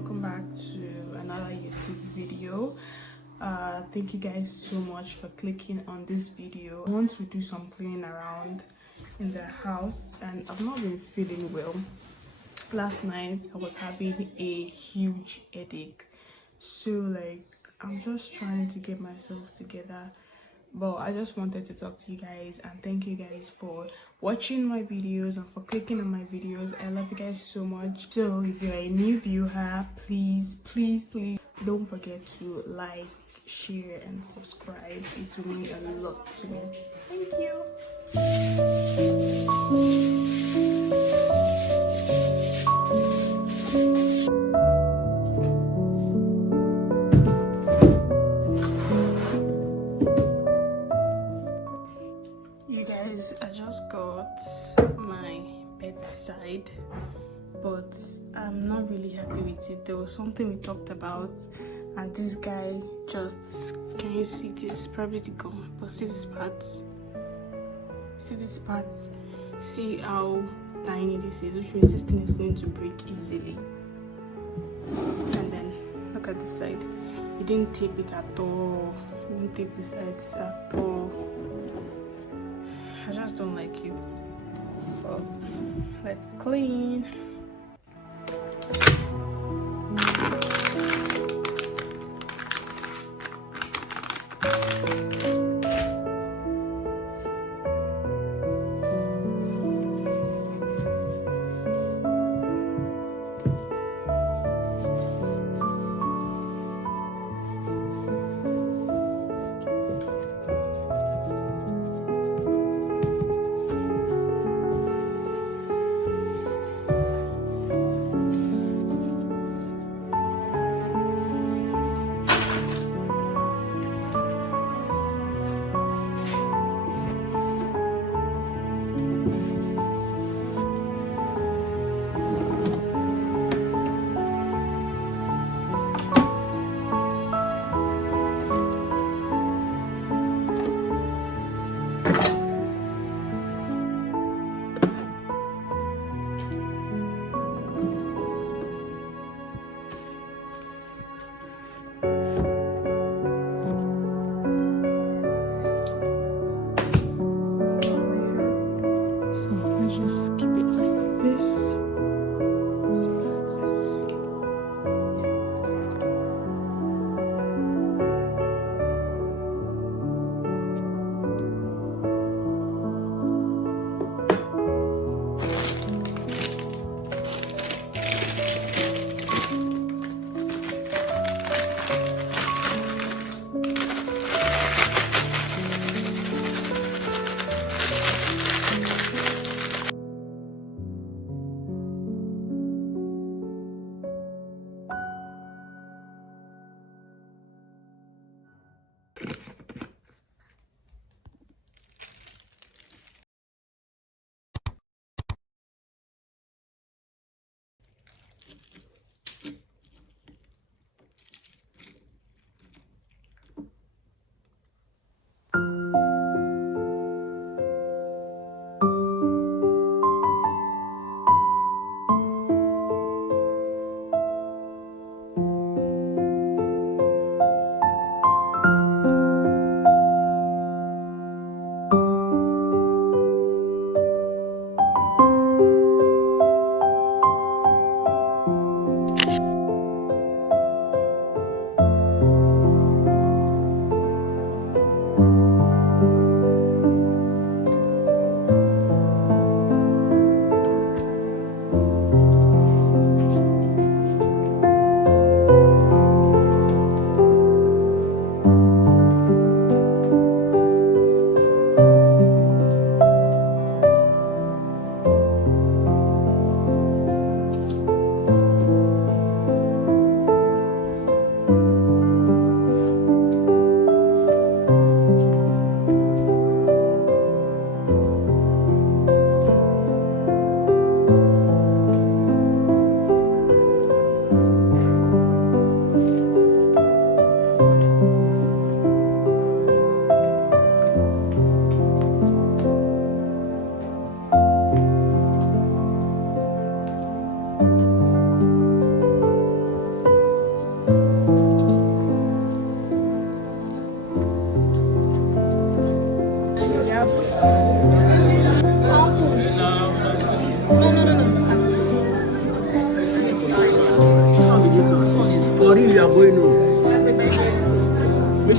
welcome back to another YouTube video. Thank you guys so much for clicking on this video. I want to do some cleaning around in the house and I've not been feeling well. Last night I was having a huge headache, so I'm just trying to get myself together. But I just wanted to talk to you guys and thank you guys for watching my videos and for clicking on my videos. I love you guys so much. So if you're a new viewer, please don't forget to like, share and subscribe. It will mean a lot to me. Thank you. I just got my bedside, but I'm not really happy with it. There was something we talked about and this guy just, can you see this? Probably the gum, but see this part, see how tiny this is, which means this thing is going to break easily. And then look at this side, he didn't tape it at all. He didn't tape the sides at all. I just don't like it. But let's clean.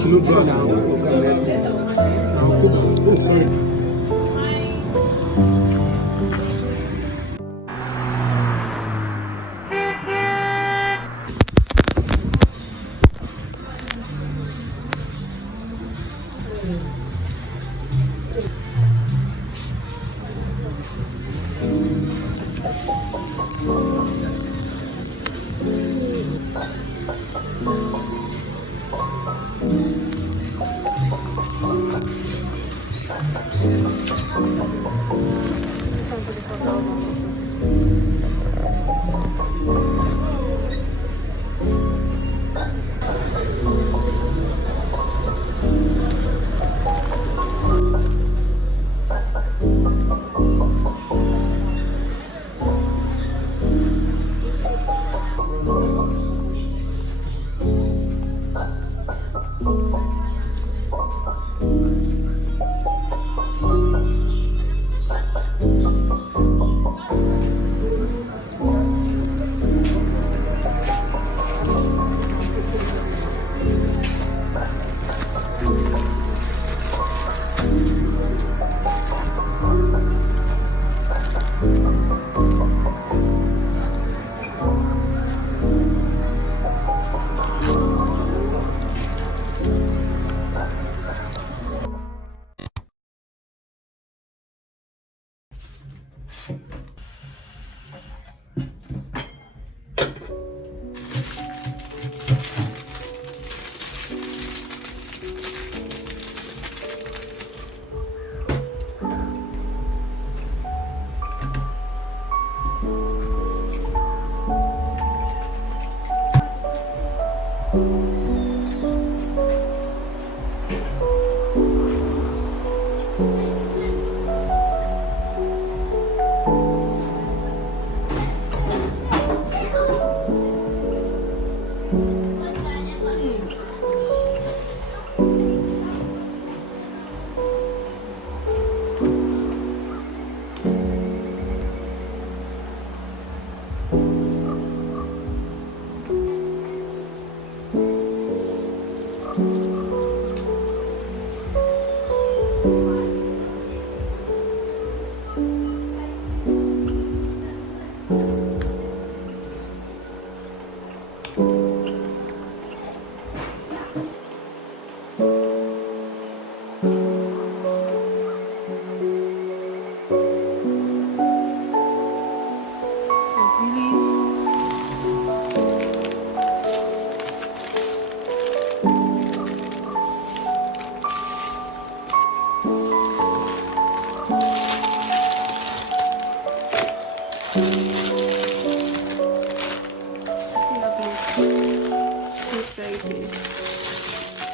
she look good now. Oh, sorry.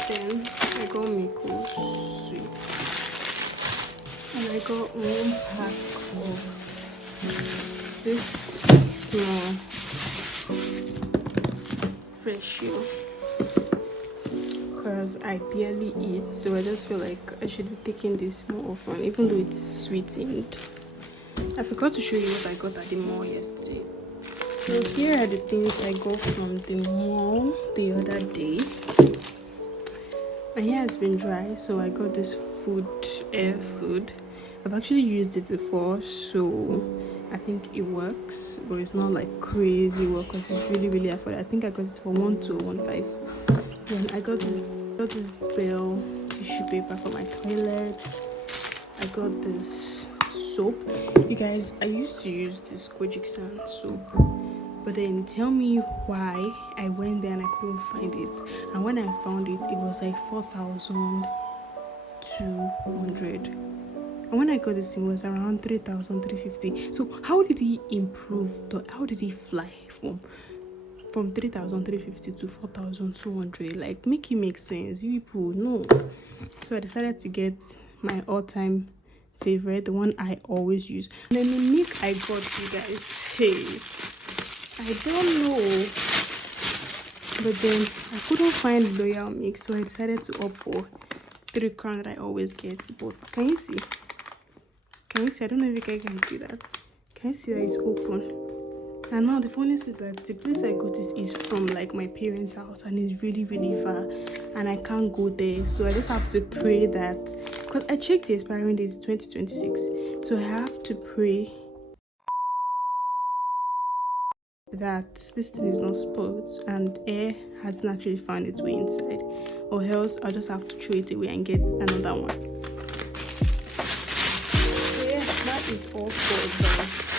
Then I got Miko sweet, and I got one pack of this small ratio because I barely eat, so I just feel like I should be taking this more often, even though it's sweetened. I forgot to show you what I got at the mall yesterday. So here are the things I got from the mall the other day. My hair has been dry, so I got this air food. I've actually used it before, so I think it works, but it's not like crazy work because it's really affordable. I think I got it for 1215. Then I got this bell tissue paper for my toilet. I got this soap. You guys, I used to use this Kojic Sand soap, but then tell me why I went there and I couldn't find it. And when I found it, it was like 4,200. And when I got this, it was around 3,350. So how did he improve? How did he fly from 3,350 to 4,200? Like, make it make sense. You people know. So I decided to get my all-time favorite, the one I always use. And then the milk I got, you guys, hey, I don't know, but then I couldn't find loyal milk, so I decided to opt for 3 crown that I always get. But can you see? I don't know if you guys can see that. Can you see that it's open? And now the funny thing is that the place I got this is from like my parents' house, and it's really far. and I can't go there. So I just have to pray that, because I checked the expiring date is 2026, so I have to pray that this thing is not spoiled and air hasn't actually found its way inside, or else I'll just have to throw it away and get another one. So yeah, that is all for